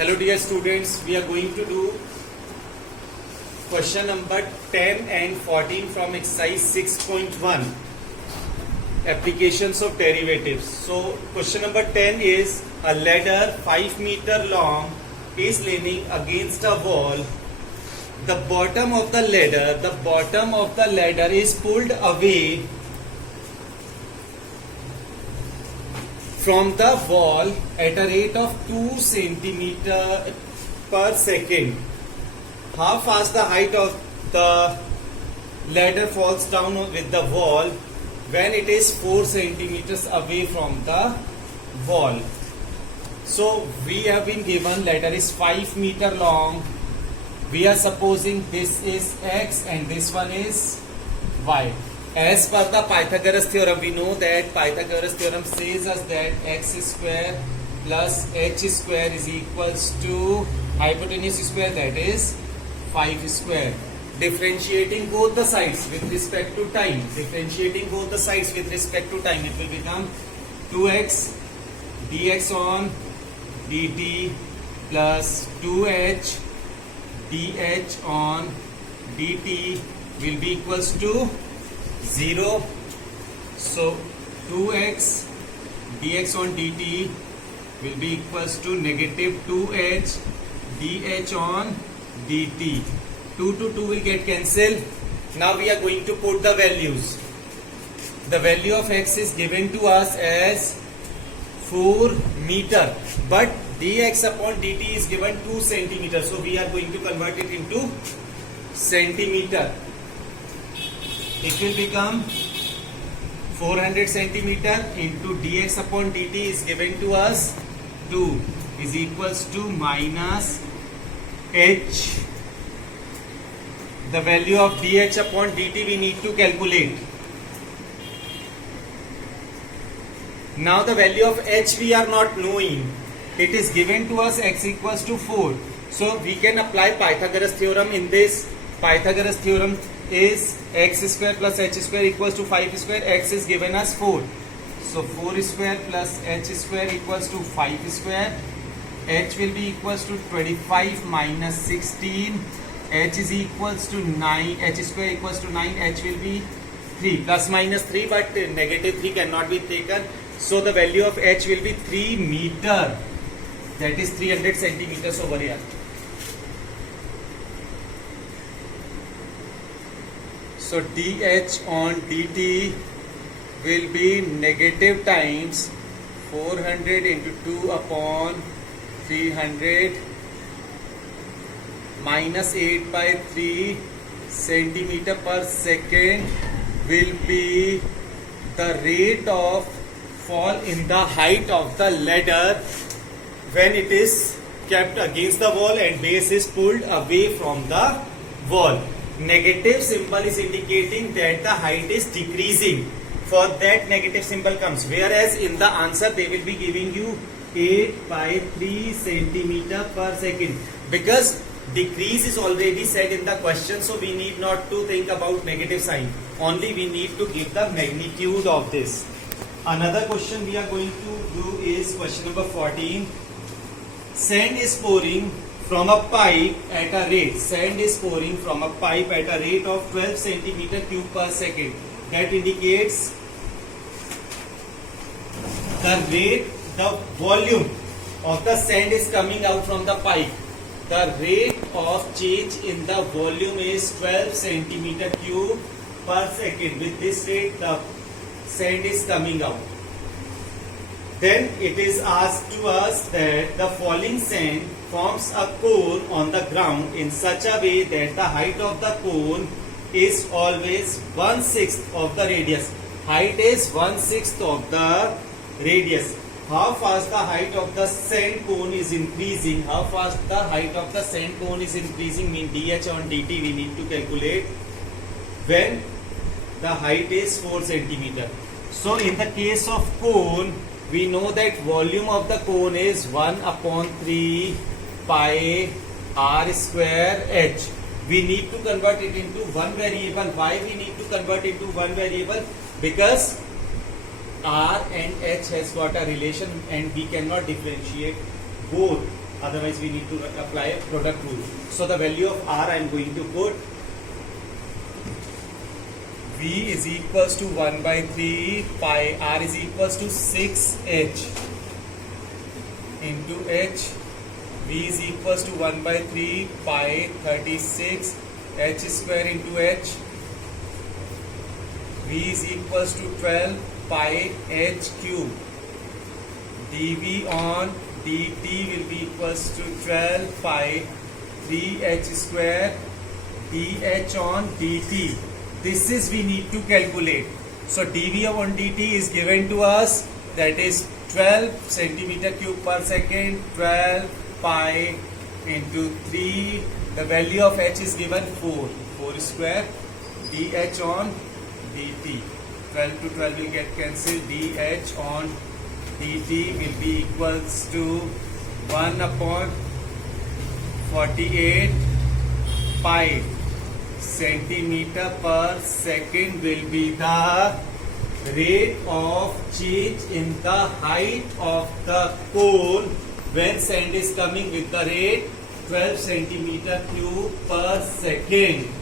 Hello dear students, we are going to do question number 10 and 14 from exercise 6.1 applications of derivatives. So question number 10 is a ladder 5 meter long is leaning against a wall. The bottom of the ladder is pulled away from the wall at a rate of 2 centimeter per second. How fast the height of the ladder falls down with the wall when it is 4 centimeters away from the wall? So we have been given ladder is 5 meter long. We are supposing this is x and this one is y. As per the Pythagoras theorem, we know that Pythagoras theorem says us that x square plus h square is equals to hypotenuse square, that is 5 square. Differentiating both the sides with respect to time, it will become 2x dx on dt plus 2h dh on dt will be equals to 0. So 2x dx on dt will be equals to negative 2h dh on dt. 2 to 2 will get cancelled. Now we are going to put the values. The value of x is given to us as 4 meter, but dx upon dt is given 2 centimeter. So we are going to convert it into centimeter. It will become 400 centimeter into dx upon dt is given to us 2 is equals to minus h. The value of dh upon dt we need to calculate. Now the value of h we are not knowing. It is given to us x equals to 4. So we can apply Pythagoras theorem in this. Pythagoras theorem is x square plus h square equals to 5 square. X is given as 4. So 4 square plus h square equals to 5 square. H will be equals to 25 minus 16. H is equals to 9. H square equals to 9. H will be 3 plus minus 3, but negative 3 cannot be taken. So the value of h will be 3 meter. That is 300 centimeters over here. So dh on dt will be negative times 400 into 2 upon 300 minus 8 by 3 centimeter per second will be the rate of fall in the height of the ladder when it is kept against the wall and base is pulled away from the wall. Negative symbol is indicating that the height is decreasing. For that negative symbol comes, whereas in the answer they will be giving you 8 by 3 centimeter per second, because decrease is already said in the question, so we need not to think about negative sign. Only we need to give the magnitude of this. Another question we are going to do is question number 14. Sand is pouring from a pipe at a rate. Sand is pouring from a pipe at a rate of 12 centimeter cube per second. That indicates the rate, the volume of the sand is coming out from the pipe. The rate of change in the volume is 12 centimeter cube per second. With this rate, the sand is coming out. Then it is asked to us that the falling sand forms a cone on the ground in such a way that the height of the cone is always 1/6 of the radius. Height is 1/6 of the radius. How fast the height of the sand cone is increasing? How fast the height of the sand cone is increasing mean dh on dt we need to calculate when the height is 4 centimeter. So in the case of cone, we know that volume of the cone is 1 upon 3 pi r square h. We need to convert it into one variable. Why we need to convert it into one variable? Because R and H has got a relation and we cannot differentiate both. Otherwise, we need to apply a product rule. So the value of R I am going to put V is equals to 1 by 3 pi. R is equals to 6H into H. V is equals to 1 by 3 pi 36 H square into H. V is equals to 12 pi H cube. dV on dt will be equals to 12 pi 3h square dH on dt. This is we need to calculate. So dV upon dt is given to us, that is 12 centimeter cube per second, 12 pi into 3. The value of h is given 4 square dH on dt. 12 to 12 will get cancelled. dH on dt will be equals to 1 upon 48 pi centimeter per second will be the rate of change in the height of the cone when sand is coming with the rate 12 centimeter cube per second.